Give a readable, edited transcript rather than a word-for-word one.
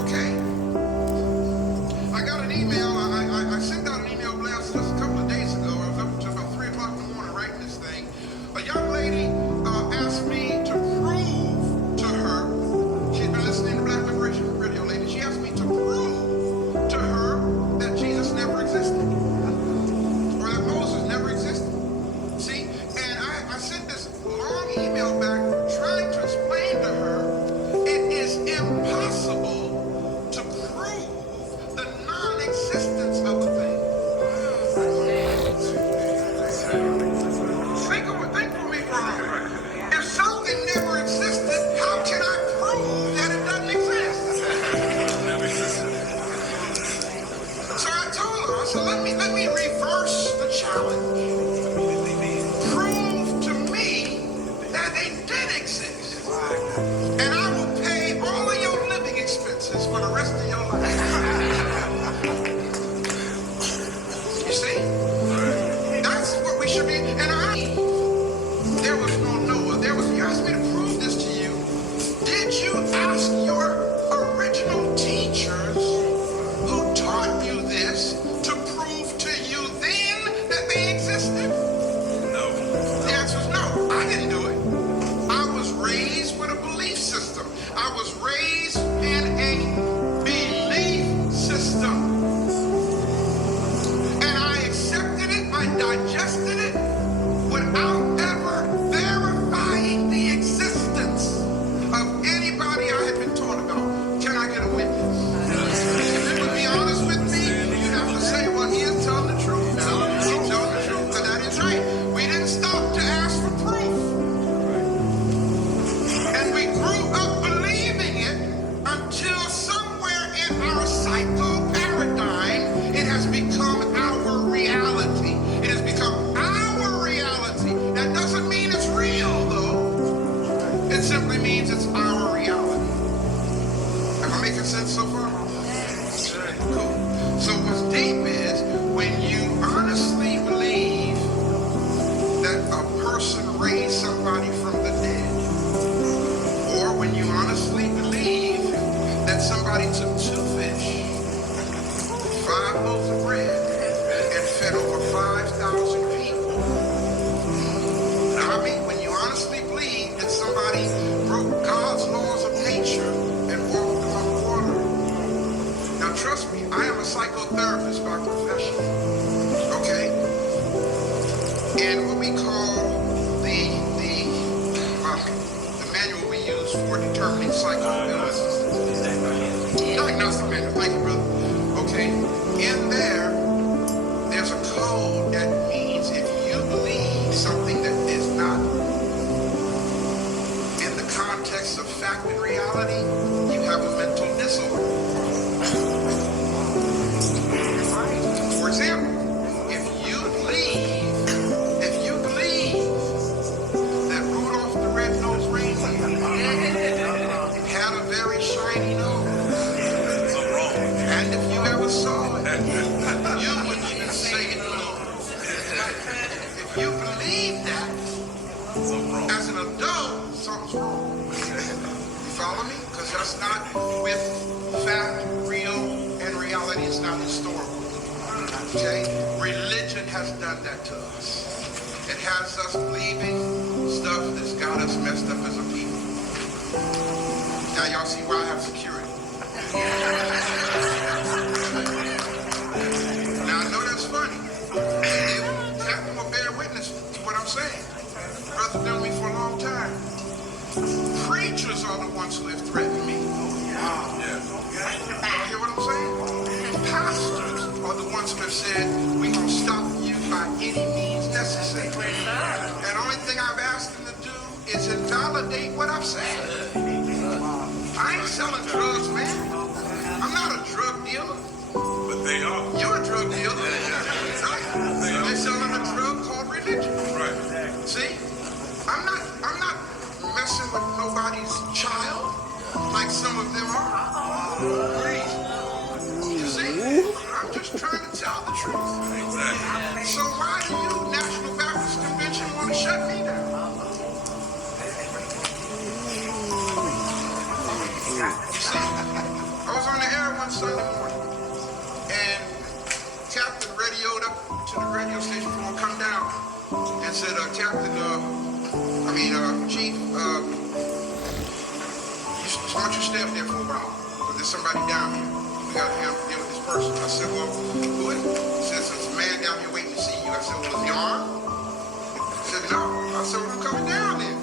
Okay. I got an email. I sent out an email blast just a couple of days ago. I was up until about 3 o'clock in the morning writing this thing. A young lady asked me to prove to her, she's been listening to Black Liberation Radio lately, she asked me to prove to her that Jesus never existed, or that Moses never existed. See, and I sent this long email back trying to explain to her it is impossible to prove the non-existence of a thing. Think for me for a moment. If something never existed, how can I prove that it doesn't exist? So I told her, I said, let me reverse the challenge. Prove to me that they did exist. And I will pay all of your living expenses for the rest of your life. You see? That's what we should be. There was no Noah. You asked me to prove this to you. Did you ask your original teachers who taught you this to prove to you then that they existed? No. The answer is no. I didn't do it. I was raised with a belief system. I was raised in a belief system. And I accepted it, I digested it without ever verifying the existence of anybody I had been taught about. Can I get a witness? If you would be honest with me, you'd have to say, well, he is telling the truth. He's telling the truth, but that is right. We didn't stop to ask for proof. And we grew up believing it until somewhere in our psycho paradigm, it has become our reality. It has become our reality. That doesn't mean it's real, though. It simply means it's our reality. Am I making sense so far? Cool. So what's deep is when you honestly believe that a person raised somebody from the dead, or when you honestly believe that somebody took 2 fish, 5 loaves of bread, and fed over 5,000 people. Now, I mean, when you honestly believe that somebody broke God's laws of nature and walked on water. Now, trust me, I am a psychotherapist by profession. Okay? And what we call the manual we use for determining psychoanalysis. Diagnostic manual. Thank you, brother. Okay? In there's a code that means if you believe something that is not in the context of fact and reality, you have a mental disorder. For example, if you believe that Rudolph the Red-Nosed Reindeer had a very shiny nose, and if you ever saw it, you wouldn't even say it alone. If you believe that, as an adult, something's wrong. You follow me? Because that's not with fact, real, and reality. It's not historical. Okay? Religion has done that to us. It has us believing stuff that's got us messed up as a people. Now y'all see why I have security. Now I know that's funny. Captain will bear witness to what I'm saying. Brother known me for a long time. Preachers are the ones who have threatened me. You hear what I'm saying? Pastors are the ones who have said, we're going to stop you by any means necessary. And the only thing I've asked them to do is invalidate what I've said. I ain't selling drugs, man. I'm not a drug dealer. But they are. You're a drug dealer. Right? They're selling a drug called religion. Right. See? I'm not messing with nobody's child like some of them are. You see? I'm just trying to tell the truth. Exactly. So why do you, National Baptist Convention, want to shut me down? You see? Sunday morning. And Captain radioed up to the radio station for him to come down and said, Chief, why don't you stay up there for a while? Because there's somebody down here. We got to deal with this person. I said, well, who is it? He says, there's a man down here waiting to see you. I said, well, is he armed? He said, no. I said, well, I'm coming down there.